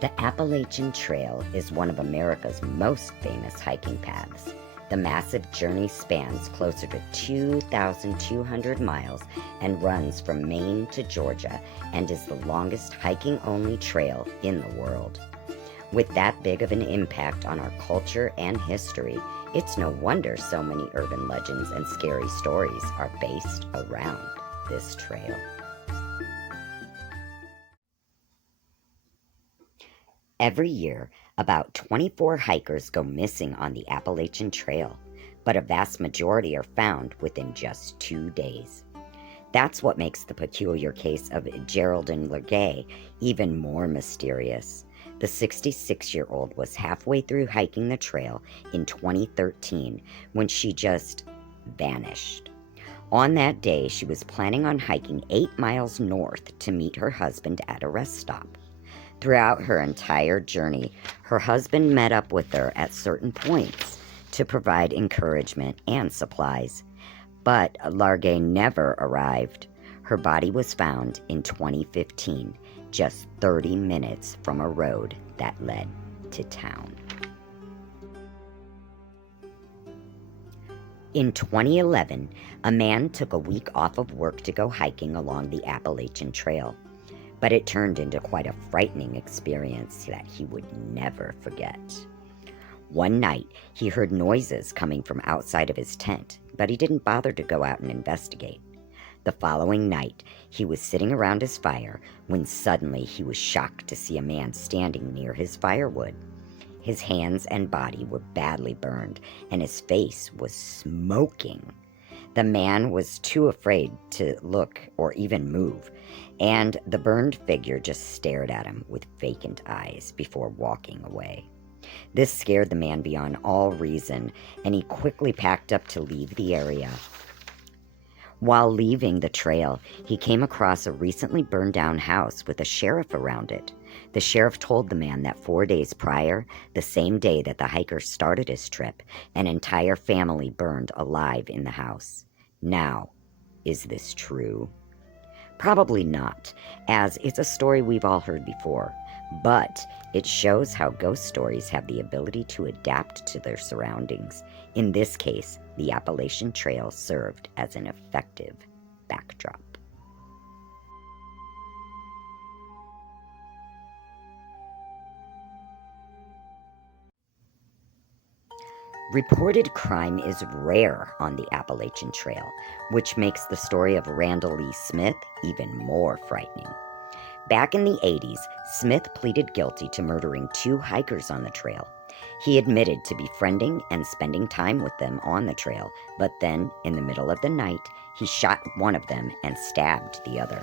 The Appalachian Trail is one of America's most famous hiking paths. The massive journey spans closer to 2,200 miles and runs from Maine to Georgia and is the longest hiking-only trail in the world. With that big of an impact on our culture and history, it's no wonder so many urban legends and scary stories are based around this trail. Every year, about 24 hikers go missing on the Appalachian Trail, but a vast majority are found within just 2 days. That's what makes the peculiar case of Geraldine Legay even more mysterious. The 66-year-old was halfway through hiking the trail in 2013 when she just vanished. On that day, she was planning on hiking 8 miles north to meet her husband at a rest stop. Throughout her entire journey, her husband met up with her at certain points to provide encouragement and supplies. But Legay never arrived. Her body was found in 2015, just 30 minutes from a road that led to town. In 2011, a man took a week off of work to go hiking along the Appalachian Trail. But it turned into quite a frightening experience that he would never forget. One night, he heard noises coming from outside of his tent, but he didn't bother to go out and investigate. The following night, he was sitting around his fire when suddenly he was shocked to see a man standing near his firewood. His hands and body were badly burned, and his face was smoking. The man was too afraid to look or even move, and the burned figure just stared at him with vacant eyes before walking away. This scared the man beyond all reason, and he quickly packed up to leave the area. While leaving the trail, he came across a recently burned down house with a sheriff around it. The sheriff told the man that 4 days prior, the same day that the hiker started his trip, an entire family burned alive in the house. Now, is this true? Probably not, as it's a story we've all heard before, but it shows how ghost stories have the ability to adapt to their surroundings. In this case, the Appalachian Trail served as an effective backdrop. Reported crime is rare on the Appalachian Trail, which makes the story of Randall Lee Smith even more frightening. Back in the 80s, Smith pleaded guilty to murdering 2 hikers on the trail. He admitted to befriending and spending time with them on the trail, but then, in the middle of the night, he shot one of them and stabbed the other.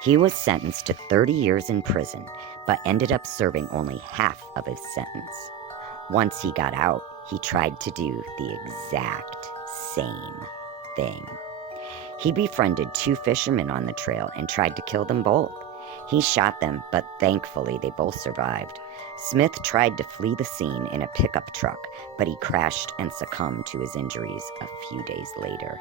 He was sentenced to 30 years in prison, but ended up serving only half of his sentence. Once he got out, he tried to do the exact same thing. He befriended 2 fishermen on the trail and tried to kill them both. He shot them, but thankfully they both survived. Smith tried to flee the scene in a pickup truck, but he crashed and succumbed to his injuries a few days later.